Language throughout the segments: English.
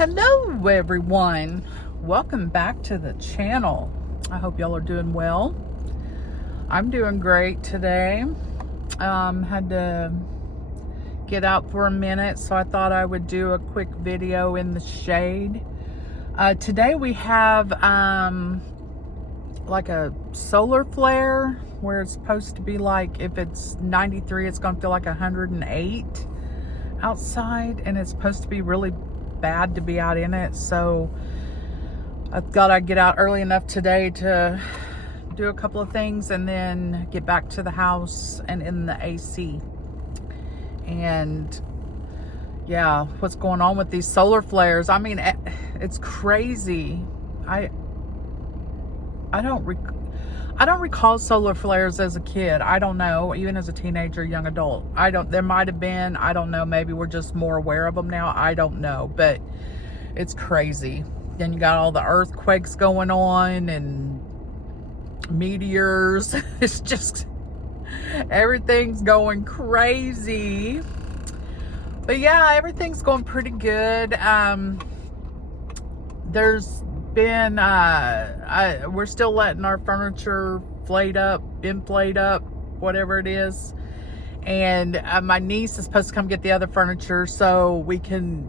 Hello everyone, welcome back to the channel. I hope y'all are doing well. I'm doing great today. Had to get out for a minute, so I thought I would do a quick video in the shade. Today we have like a solar flare where it's supposed to be like, if it's 93, it's gonna feel like 108 outside, and it's supposed to be really bad to be out in it. So I thought I'd get out early enough today to do a couple of things and then get back to the house and in the AC. And yeah, what's going on with these solar flares? I mean, it's crazy. I don't recall solar flares as a kid. I don't know, even as a teenager, young adult. There might have been, I don't know, maybe we're just more aware of them now. I don't know, but it's crazy. Then you got all the earthquakes going on and meteors. It's just, everything's going crazy. But yeah, everything's going pretty good. There's been we're still letting our furniture inflate up, whatever it is, and my niece is supposed to come get the other furniture so we can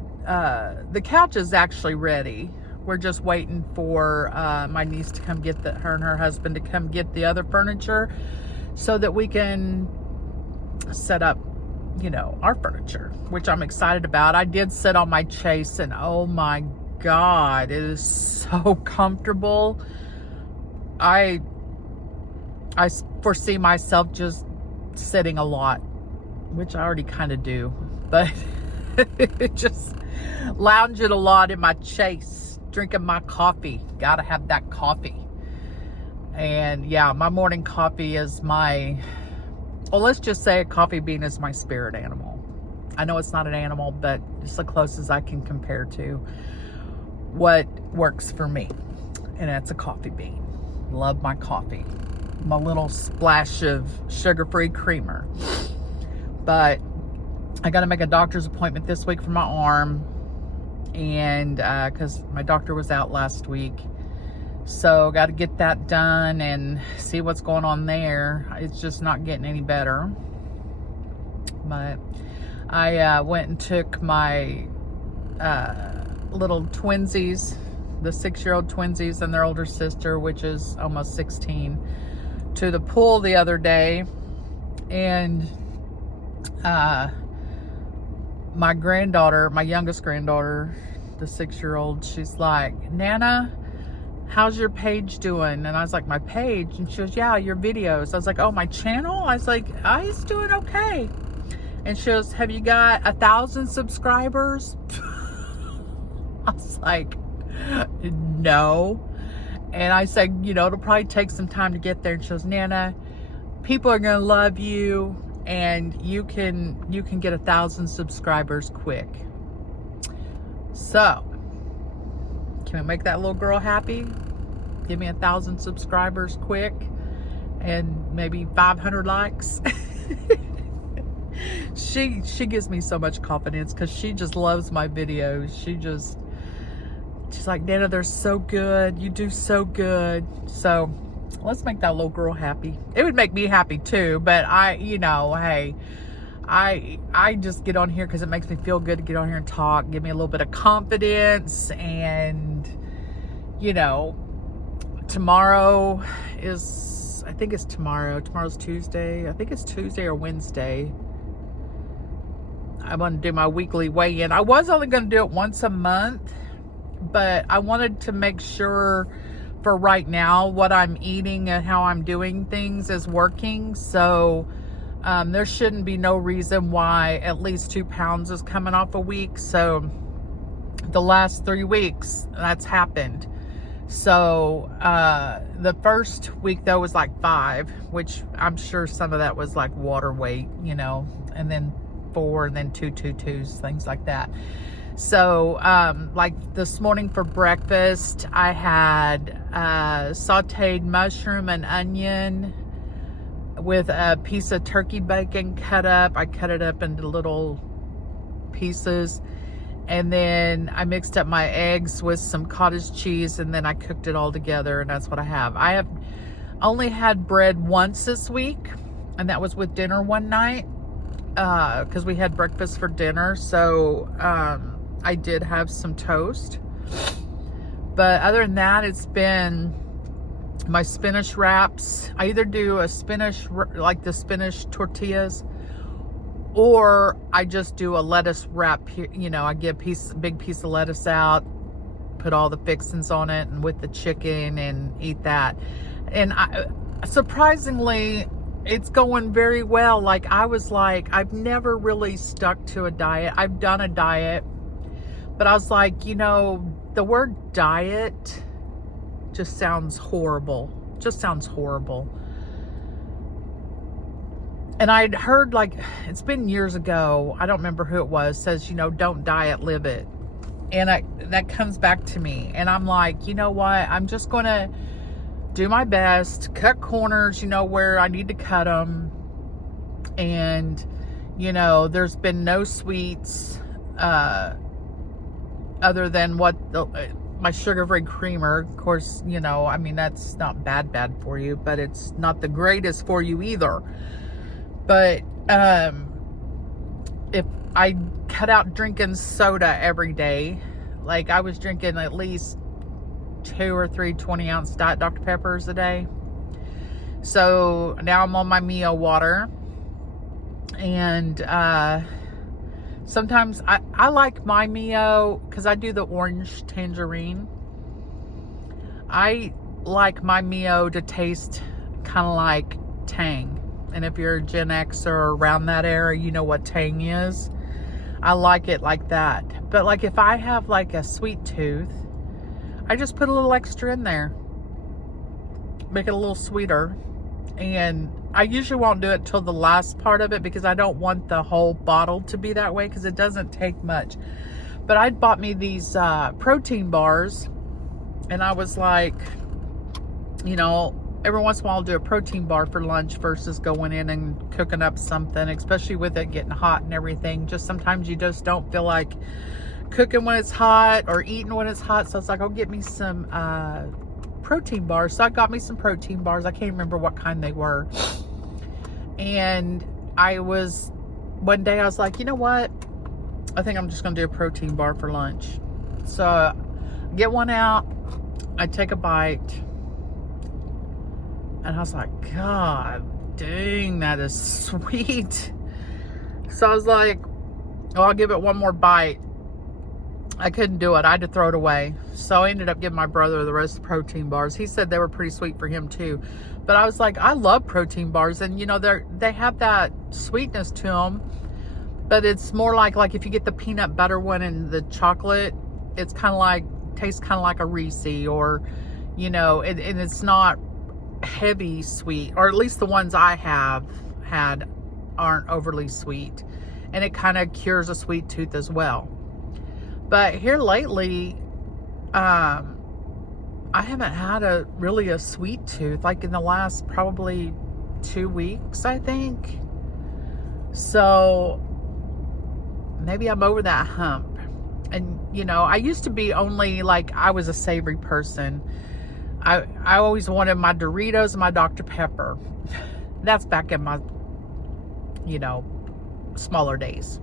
the couch is actually ready. We're just waiting for my niece to come get her and her husband to come get the other furniture so that we can set up, you know, our furniture, which I'm excited about. I did sit on my Chase, and oh my God, it is so comfortable. I foresee myself just sitting a lot, which I already kind of do, but just lounging a lot in my Chase, drinking my coffee. Gotta have that coffee. And yeah, my morning coffee is well, let's just say a coffee bean is my spirit animal. I know it's not an animal, but it's the closest I can compare to what works for me, and that's a coffee bean. Love my coffee, my little splash of sugar-free creamer. But I got to make a doctor's appointment this week for my arm, and because my doctor was out last week, so got to get that done and see what's going on there. It's just not getting any better. But I went and took my little twinsies, the 6-year-old twinsies and their older sister, which is almost 16, to the pool the other day. And my granddaughter, my youngest granddaughter, the 6-year-old, she's like, "Nana, how's your page doing?" And I was like, "My page?" And she goes, "Yeah, your videos." I was like, "Oh, my channel?" I was like, "It's doing okay." And she goes, "Have you got 1,000 subscribers?" I was like, "No." And I said, "You know, it'll probably take some time to get there." And she goes, "Nana, people are going to love you, and you can get 1,000 subscribers quick." So, can we make that little girl happy? Give me 1,000 subscribers quick and maybe 500 likes. She gives me so much confidence because she just loves my videos. She's like, "Nana, they're so good. You do so good." So let's make that little girl happy. It would make me happy too, but hey, I just get on here because it makes me feel good to get on here and talk, give me a little bit of confidence. And you know, tomorrow is, I think it's tomorrow's Tuesday. I think it's Tuesday or Wednesday. I'm going to do my weekly weigh-in. I was only going to do it once a month, but I wanted to make sure for right now what I'm eating and how I'm doing things is working. So there shouldn't be no reason why at least 2 pounds is coming off a week. So the last 3 weeks that's happened. So the first week though was like 5, which I'm sure some of that was like water weight, you know, and then 4, and then 2 2s, things like that. So like this morning for breakfast, I had sauteed mushroom and onion with a piece of turkey bacon cut up. I cut it up into little pieces, And then I mixed up my eggs with some cottage cheese, and then I cooked it all together, and that's what I have. I have only had bread once this week, and that was with dinner one night, because we had breakfast for dinner. So I did have some toast. But other than that, it's been my spinach wraps. I either do a spinach, like the spinach tortillas, or I just do a lettuce wrap. You know, I get a big piece of lettuce out, put all the fixings on it, and with the chicken, and eat that. And surprisingly, it's going very well. Like, I was like, I've never really stuck to a diet. I've done a diet, but I was like, you know, the word diet just sounds horrible. Just sounds horrible. And I'd heard, like, it's been years ago, I don't remember who it was, says, you know, don't diet, live it. And that comes back to me. And I'm like, you know what? I'm just going to do my best, cut corners, you know, where I need to cut them. And, you know, there's been no sweets other than what my sugar-free creamer. Of course, you know, I mean, that's not bad for you, but it's not the greatest for you either. But if I cut out drinking soda every day, like I was drinking at least 2 or 3 20-ounce Diet Dr. Peppers a day. So now I'm on my Mio water. And sometimes I like my Mio because I do the orange tangerine. I like my Mio to taste kind of like Tang. And if you're a Gen X or around that era, you know what Tang is. I like it like that. But like if I have like a sweet tooth, I just put a little extra in there. Make it a little sweeter. And I usually won't do it till the last part of it because I don't want the whole bottle to be that way because it doesn't take much. But I'd bought me these protein bars, and I was like, you know, every once in a while I'll do a protein bar for lunch versus going in and cooking up something, especially with it getting hot and everything. Just sometimes you just don't feel like cooking when it's hot or eating when it's hot. So it's like, I'll get me some protein bars. So I got me some protein bars. I can't remember what kind they were. And one day I was like, you know what? I think I'm just going to do a protein bar for lunch. So get one out. I take a bite. And I was like, God dang, that is sweet. So I was like, oh, I'll give it one more bite. I couldn't do it. I had to throw it away. So I ended up giving my brother the rest of the protein bars. He said they were pretty sweet for him too. But I was like, I love protein bars. And, you know, they have that sweetness to them. But it's more like if you get the peanut butter one and the chocolate, it's kind of like, tastes kind of like a Reese, or, you know, and it's not heavy sweet, or at least the ones I have had aren't overly sweet, and it kind of cures a sweet tooth as well. But here lately, I haven't had really a sweet tooth, like in the last probably 2 weeks, I think. So maybe I'm over that hump. And, you know, I used to be only like, I was a savory person. I always wanted my Doritos and my Dr. Pepper. That's back in my, you know, smaller days.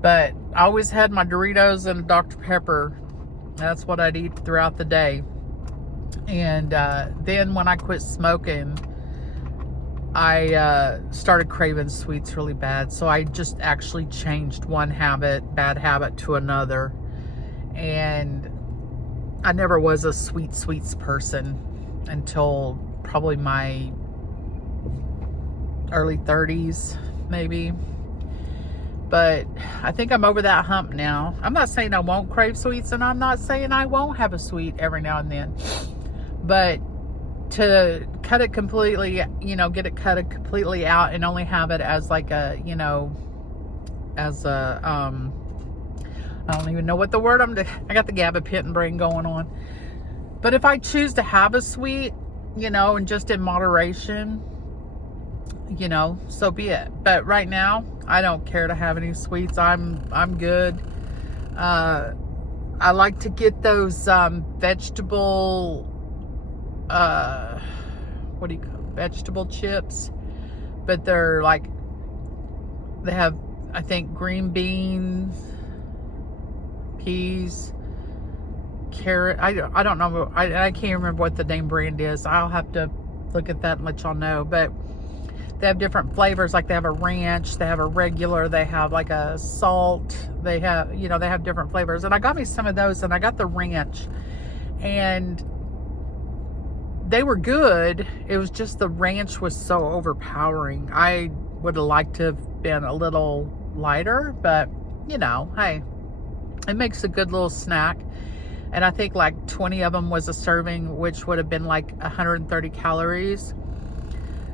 But I always had my Doritos and Dr. Pepper. That's what I'd eat throughout the day. And then when I quit smoking, I started craving sweets really bad. So I just actually changed one bad habit to another. And I never was a sweets person until probably my early 30s, maybe. But I think I'm over that hump now. I'm not saying I won't crave sweets, and I'm not saying I won't have a sweet every now and then. But to cut it completely, you know, get it cut completely out and only have it as like a, you know, as a, I don't even know what the word I got the gabapentin brain going on. But if I choose to have a sweet, you know, and just in moderation, you know, so be it. But right now, I don't care to have any sweets. I'm good. I like to get those vegetable, what do you call it? Vegetable chips, but they're like, they have, I think, green beans, peas, carrot. I don't know. I can't remember what the name brand is. I'll have to look at that and let y'all know. But they have different flavors. Like they have a ranch, they have a regular, they have like a salt. They have, you know, they have different flavors. And I got me some of those, and I got the ranch, and they were good. It was just the ranch was so overpowering. I would have liked to have been a little lighter, but you know, hey, it makes a good little snack. And I think like 20 of them was a serving, which would have been like 130 calories.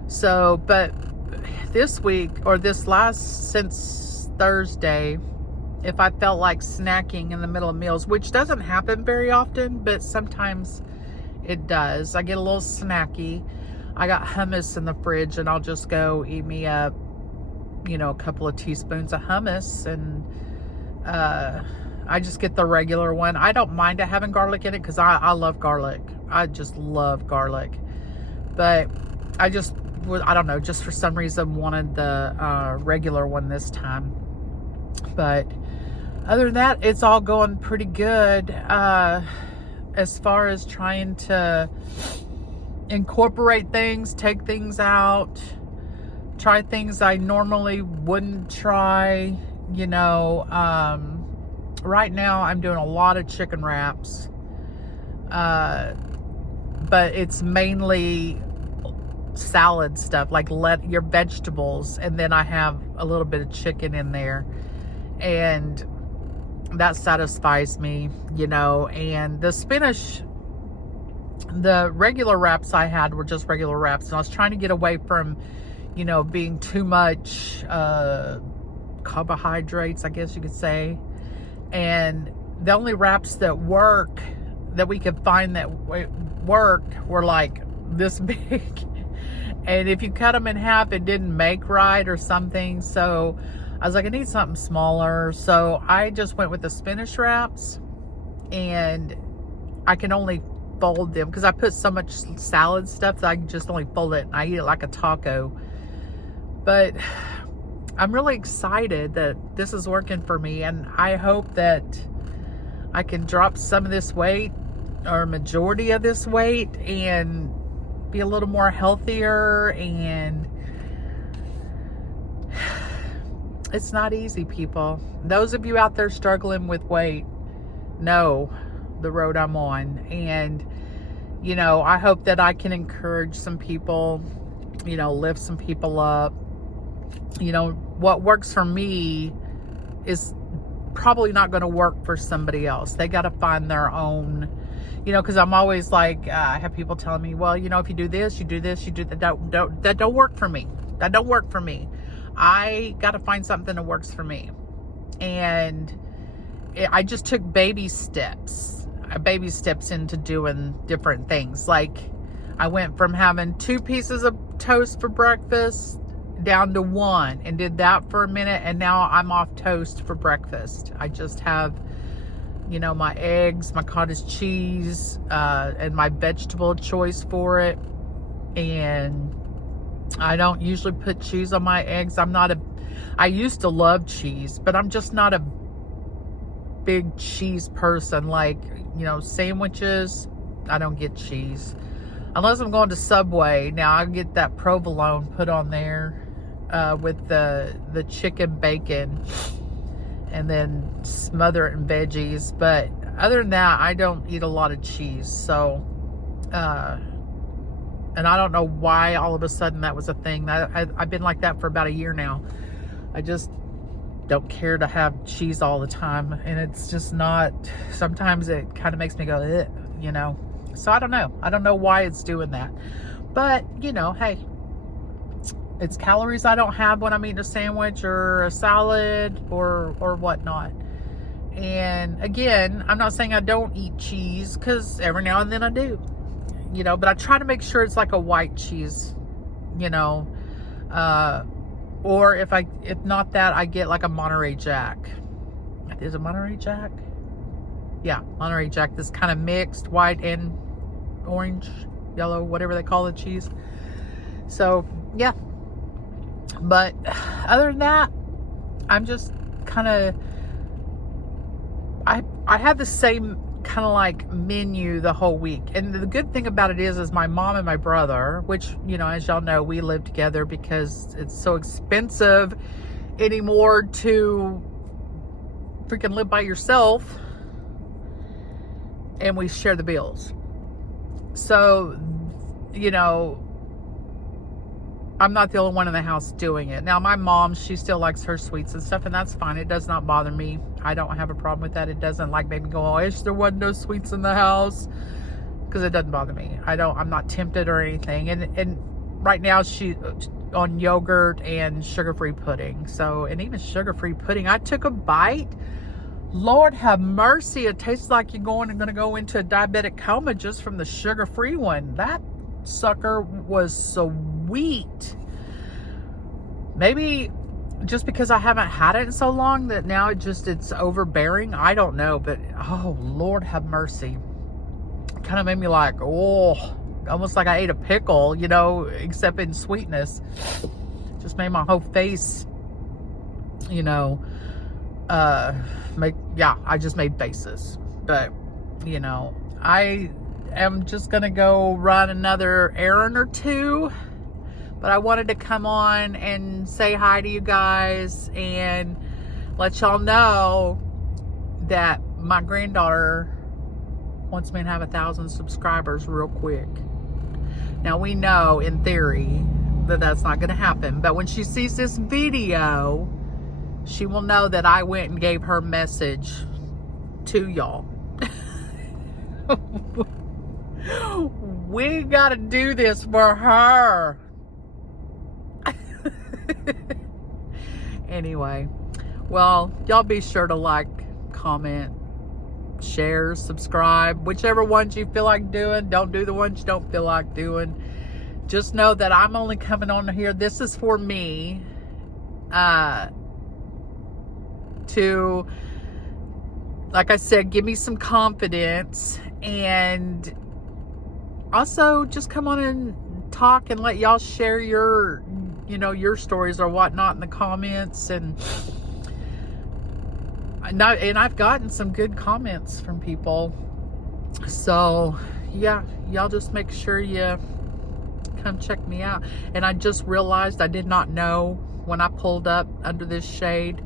So, but this week, or since Thursday, if I felt like snacking in the middle of meals, which doesn't happen very often, but sometimes it does, I get a little snacky. I got hummus in the fridge, and I'll just go eat me up, you know, a couple of teaspoons of hummus, and I just get the regular one. I don't mind it having garlic in it, because I love garlic. I just love garlic. But I don't know, just for some reason wanted the regular one this time. But other than that, it's all going pretty good. As far as trying to incorporate things, take things out, try things I normally wouldn't try, you know. Right now I'm doing a lot of chicken wraps, but it's mainly salad stuff, like let your vegetables, and then I have a little bit of chicken in there, and that satisfies me, you know. And the spinach, the regular wraps I had were just regular wraps, and I was trying to get away from, you know, being too much carbohydrates, I guess you could say. And the only wraps that work, that we could find that worked, were like this big. And if you cut them in half, it didn't make right or something. So I was like, I need something smaller. So I just went with the spinach wraps, and I can only fold them because I put so much salad stuff that I can just only fold it and I eat it like a taco. But I'm really excited that this is working for me, and I hope that I can drop some of this weight, or majority of this weight, and be a little more healthier. And it's not easy, people. Those of you out there struggling with weight know the road I'm on. And, you know, I hope that I can encourage some people, you know, lift some people up. You know, what works for me is probably not going to work for somebody else. They got to find their own, you know, because I'm always like, I have people telling me, well, you know, if you do this, you do this, you do that, that don't work for me. That don't work for me. I got to find something that works for me. And I just took baby steps into doing different things. Like I went from having 2 pieces of toast for breakfast down to 1, and did that for a minute, and now I'm off toast for breakfast. I just have, you know, my eggs, my cottage cheese, and my vegetable choice for it. And I don't usually put cheese on my eggs. I used to love cheese, but I'm just not a big cheese person. Like, you know, sandwiches, I don't get cheese. Unless I'm going to Subway. Now I get that provolone put on there with the chicken bacon, and then smother it in veggies. But other than that, I don't eat a lot of cheese. So, and I don't know why all of a sudden that was a thing. I've been like that for about a year now. I just don't care to have cheese all the time. And it's just not, sometimes it kind of makes me go, ugh, you know. So I don't know. I don't know why it's doing that. But, you know, hey, it's calories I don't have when I'm eating a sandwich or a salad or whatnot. And again, I'm not saying I don't eat cheese, because every now and then I do, you know, but I try to make sure it's like a white cheese, you know, or if not that, I get like a Monterey Jack. I is it Monterey Jack? Yeah, Monterey Jack. This kind of mixed white and orange, yellow, whatever they call the cheese. So yeah, but other than that, I'm just kind of, I have the same kind of like menu the whole week. And the good thing about it is my mom and my brother, which, you know, as y'all know, we live together because it's so expensive anymore to freaking live by yourself, and we share the bills. So, you know, I'm not the only one in the house doing it. Now, my mom, she still likes her sweets and stuff, and that's fine. It does not bother me. I don't have a problem with that. It doesn't like make me go, oh, I wish there wasn't no sweets in the house, because it doesn't bother me. I'm not tempted or anything. And right now she on yogurt and sugar-free pudding. So, and even sugar-free pudding, I took a bite. Lord have mercy. It tastes like you're going to go into a diabetic coma just from the sugar-free one. That sucker was sweet. Maybe just because I haven't had it in so long that now it's overbearing. I don't know, but oh, Lord have mercy. It kind of made me like, oh, almost like I ate a pickle, you know, except in sweetness. Just made my whole face, you know, I just made faces. But, you know, I am just gonna go run another errand or two, but I wanted to come on and say hi to you guys and let y'all know that my granddaughter wants me to have 1,000 subscribers real quick. Now, we know in theory that that's not gonna happen, but when she sees this video, she will know that I went and gave her message to y'all. We gotta do this for her. Anyway, well, y'all be sure to like, comment, share, subscribe, whichever ones you feel like doing. Don't do the ones you don't feel like doing. Just know that I'm only coming on here. This is for me, to, like I said, give me some confidence, and also just come on and talk and let y'all share your, you know, your stories or whatnot in the comments. And I've gotten some good comments from people. So yeah, y'all just make sure you come check me out. And I just realized I did not know when I pulled up under this shade.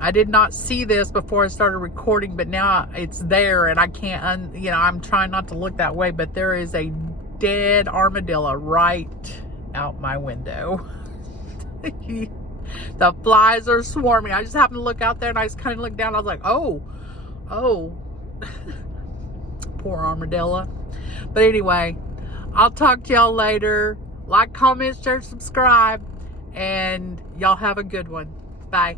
I did not see this before I started recording, but now it's there, and I can't, you know, I'm trying not to look that way, but there is a dead armadillo right out my window. The flies are swarming. I just happened to look out there, and I just kind of looked down. I was like, oh, poor armadillo. But anyway, I'll talk to y'all later. Like, comment, share, subscribe, and y'all have a good one. Bye.